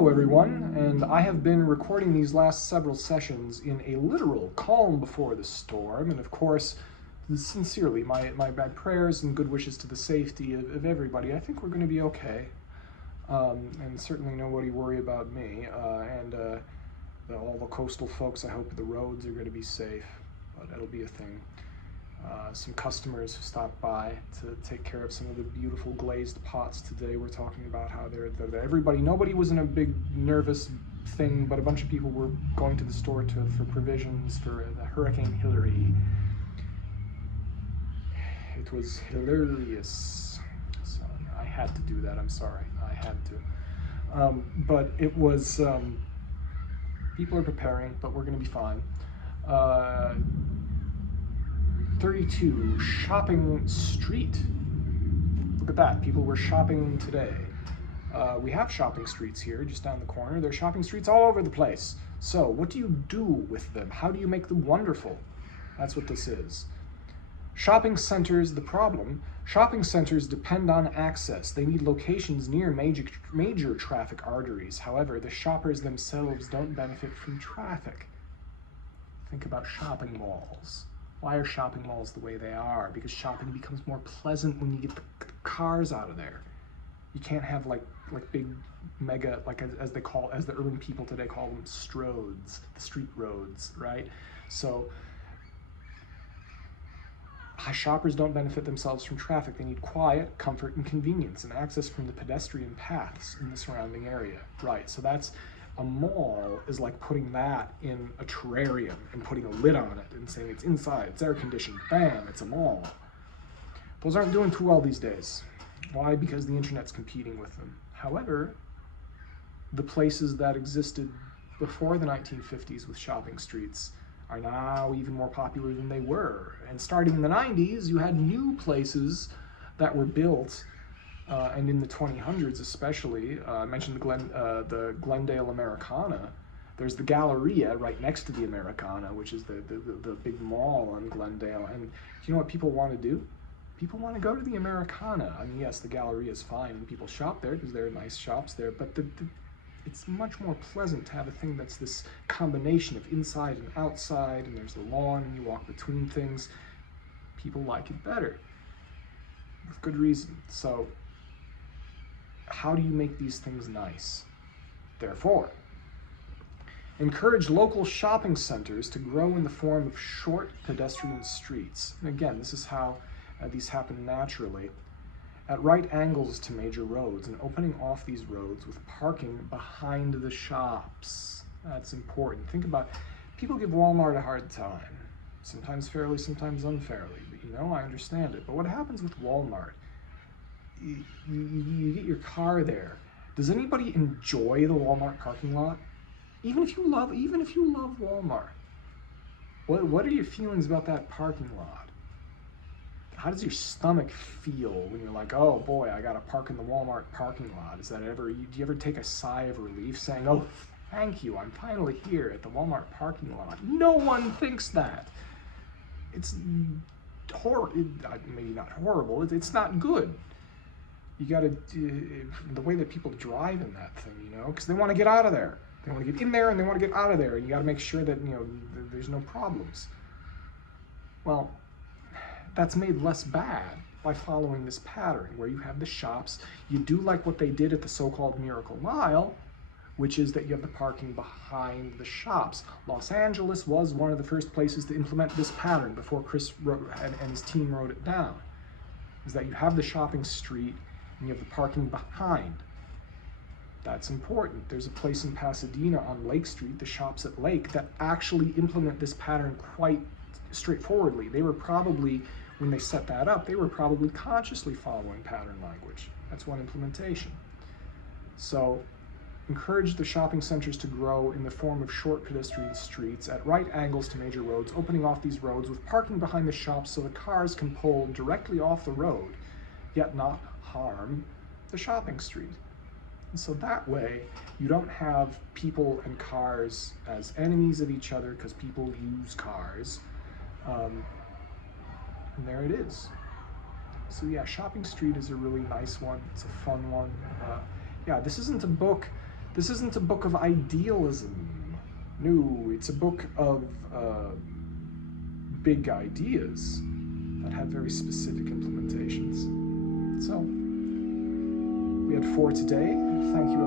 Hello everyone, and I have been recording these last several sessions in a literal calm before the storm, and of course, sincerely, my prayers and good wishes to the safety of everybody. I think we're going to be okay, and certainly nobody worry about me, all the coastal folks, I hope the roads are going to be safe, but it'll be a thing. Some customers stopped by to take care of some of the beautiful glazed pots today. We're talking about how nobody was in a big nervous thing, but a bunch of people were going to the store for provisions for the Hurricane Hillary. It was hilarious. So I had to do that, I'm sorry, I had to. But it was, people are preparing, but we're gonna be fine. 32 Shopping Street. Look at that, people were shopping today. We have shopping streets here just down the corner. There are shopping streets all over the place. So what do you do with them? How do you make them wonderful? That's what this is. Shopping centers, the problem. Shopping centers depend on access. They need locations near major traffic arteries. However, the shoppers themselves don't benefit from traffic. Think about shopping malls. Why are shopping malls the way they are? Because shopping becomes more pleasant when you get the cars out of there. You can't have like big mega, like as the urban people today call them, stroads, the street roads, right? So shoppers don't benefit themselves from traffic. They need quiet, comfort, and convenience, and access from the pedestrian paths in the surrounding area. Right, so that's, a mall is like putting that in a terrarium and putting a lid on it and saying it's inside, it's air conditioned, bam, it's a mall. Those aren't doing too well these days. Why? Because the internet's competing with them. However, the places that existed before the 1950s with shopping streets are now even more popular than they were. And starting in the 90s, you had new places that were built, and in the 2000s especially. I mentioned the Glendale Americana. There's the Galleria right next to the Americana, which is the big mall on Glendale. And you know what people want to do? People want to go to the Americana. I mean, yes, the Galleria is fine, and people shop there because there are nice shops there, but it's much more pleasant to have a thing that's this combination of inside and outside, and there's the lawn, and you walk between things. People like it better, with good reason. So how do you make these things nice? Therefore, encourage local shopping centers to grow in the form of short pedestrian streets. And again, this is how these happen naturally, at right angles to major roads, and opening off these roads with parking behind the shops. That's important. Think about, people give Walmart a hard time, sometimes fairly, sometimes unfairly, but you know, I understand it. But what happens with Walmart? You get your car there. Does anybody enjoy the Walmart parking lot? Even if you love Walmart, what are your feelings about that parking lot? How does your stomach feel when you're like, oh boy, I gotta park in the Walmart parking lot? Do you ever take a sigh of relief saying, oh, thank you, I'm finally here at the Walmart parking lot? No one thinks that. It's maybe not horrible, it's not good. You gotta, the way that people drive in that thing, you know, because they want to get out of there. They want to get in there and they want to get out of there, and you gotta make sure that, you know, there's no problems. Well, that's made less bad by following this pattern where you have the shops. You do like what they did at the so-called Miracle Mile, which is that you have the parking behind the shops. Los Angeles was one of the first places to implement this pattern before Chris and his team wrote it down, is that you have the shopping street and you have the parking behind. That's important. There's a place in Pasadena on Lake Street, the Shops at Lake, that actually implement this pattern quite straightforwardly. They were probably, when they set that up, they were probably consciously following pattern language. That's one implementation. So encourage the shopping centers to grow in the form of short pedestrian streets at right angles to major roads, opening off these roads with parking behind the shops so the cars can pull directly off the road, yet not harm the shopping street. And so that way, you don't have people and cars as enemies of each other because people use cars. And there it is. So yeah, Shopping Street is a really nice one. It's a fun one. Yeah, this isn't a book This isn't a book of idealism. No, it's a book of big ideas that have very specific implementations. So, we had 4 today. Thank you,